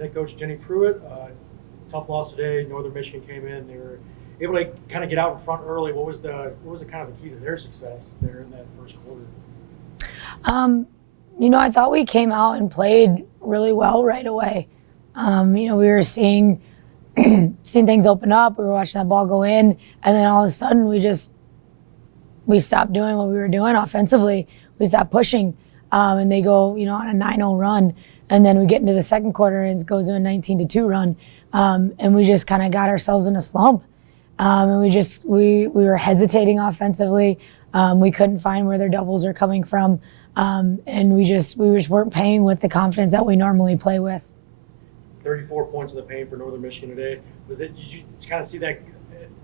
head coach Jenny Pruitt. Tough loss today. Northern Michigan came in. They were able to kind of get out in front early. What was the kind of the key to their success there in that first quarter? I thought we came out and played really well right away. We were seeing things open up. We were watching that ball go in, and then all of a sudden we stopped doing what we were doing offensively. We stopped pushing, and they go on a 9-0 run, and then we get into the second quarter and it goes to a 19-2 run, and we just kind of got ourselves in a slump, and we were hesitating offensively. We couldn't find where their doubles are coming from, and we just weren't playing with the confidence that we normally play with. 34 points in the paint for Northern Michigan today. Did you kind of see that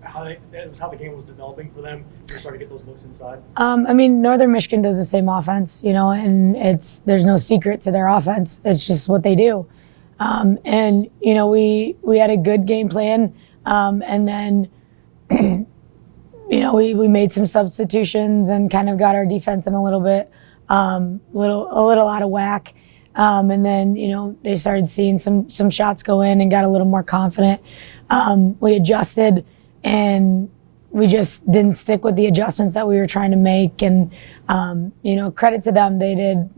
how the game was developing for them? They started to get those looks inside. Northern Michigan does the same offense, and there's no secret to their offense. It's just what they do. We had a good game plan, and then we made some substitutions and kind of got our defense in a little bit a little out of whack. And then, they started seeing some shots go in and got a little more confident. We adjusted, and we just didn't stick with the adjustments that we were trying to make. And, credit to them. They did,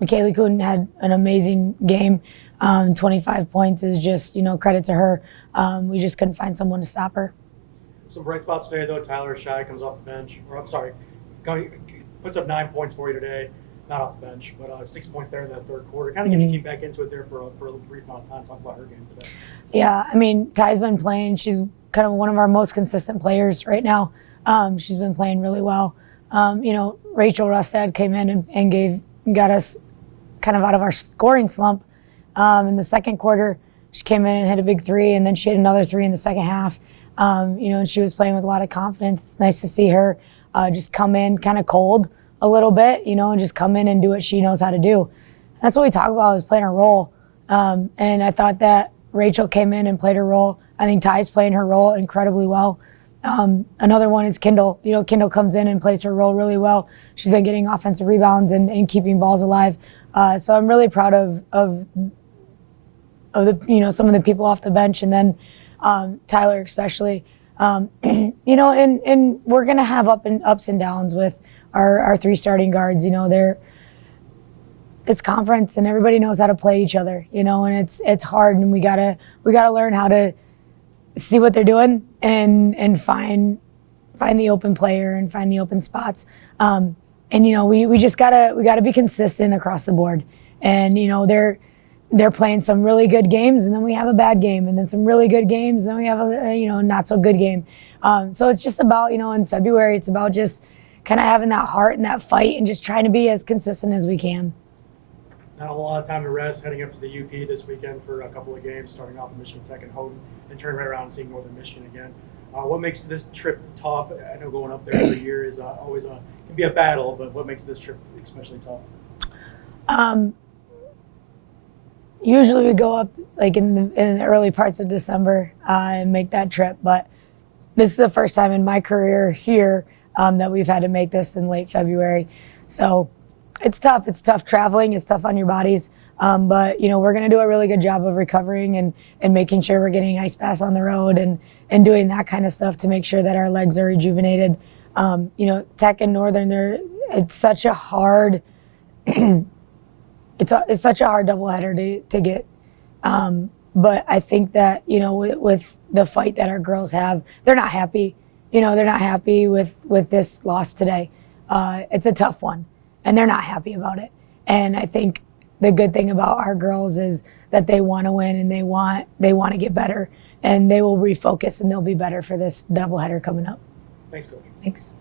Michaela Kuhn had an amazing game. 25 points is just, credit to her. We just couldn't find someone to stop her. Some bright spots today, though. Tyler Shai comes off the bench, puts up 9 points for you today. Not off the bench, but 6 points there in that third quarter. Kind of get your team back into it there for a brief amount of time. Talk about her game today. Yeah, Ty's been playing. She's kind of one of our most consistent players right now. She's been playing really well. Rachel Rustad came in and got us kind of out of our scoring slump. In the second quarter, she came in and hit a big three, and then she hit another three in the second half. And she was playing with a lot of confidence. It's nice to see her just come in kind of cold a little bit, and just come in and do what she knows how to do. That's what we talk about, is playing her role. And I thought that Rachel came in and played her role. I think Ty's playing her role incredibly well. Another one is Kendall. Kendall comes in and plays her role really well. She's been getting offensive rebounds and keeping balls alive. So I'm really proud of the some of the people off the bench, and then Tyler especially. And we're gonna have ups and downs with our three starting guards. It's conference, and everybody knows how to play each other. And it's hard, and we gotta learn how to see what they're doing and find the open player and find the open spots. We just gotta be consistent across the board. And they're playing some really good games, and then we have a bad game, and then some really good games, and then we have a not so good game. So it's just about, in February, it's about just kind of having that heart and that fight and just trying to be as consistent as we can. Not a lot of time to rest, heading up to the UP this weekend for a couple of games, starting off with Michigan Tech and Houghton, then turning right around and seeing Northern Michigan again. What makes this trip tough? I know going up there every year is always can be a battle, but what makes this trip especially tough? Usually we go up like in the early parts of December and make that trip, but this is the first time in my career here that we've had to make this in late February. So it's tough. It's tough traveling. It's tough on your bodies. But we're going to do a really good job of recovering and making sure we're getting ice baths on the road and doing that kind of stuff to make sure that our legs are rejuvenated. Tech and Northern, it's such a hard it's such a hard doubleheader to get. But I think that, with the fight that our girls have, they're not happy. They're not happy with this loss today. It's a tough one, and they're not happy about it. And I think the good thing about our girls is that they want to win, and they want to get better, and they will refocus, and they'll be better for this doubleheader coming up. Thanks, Coach. Thanks.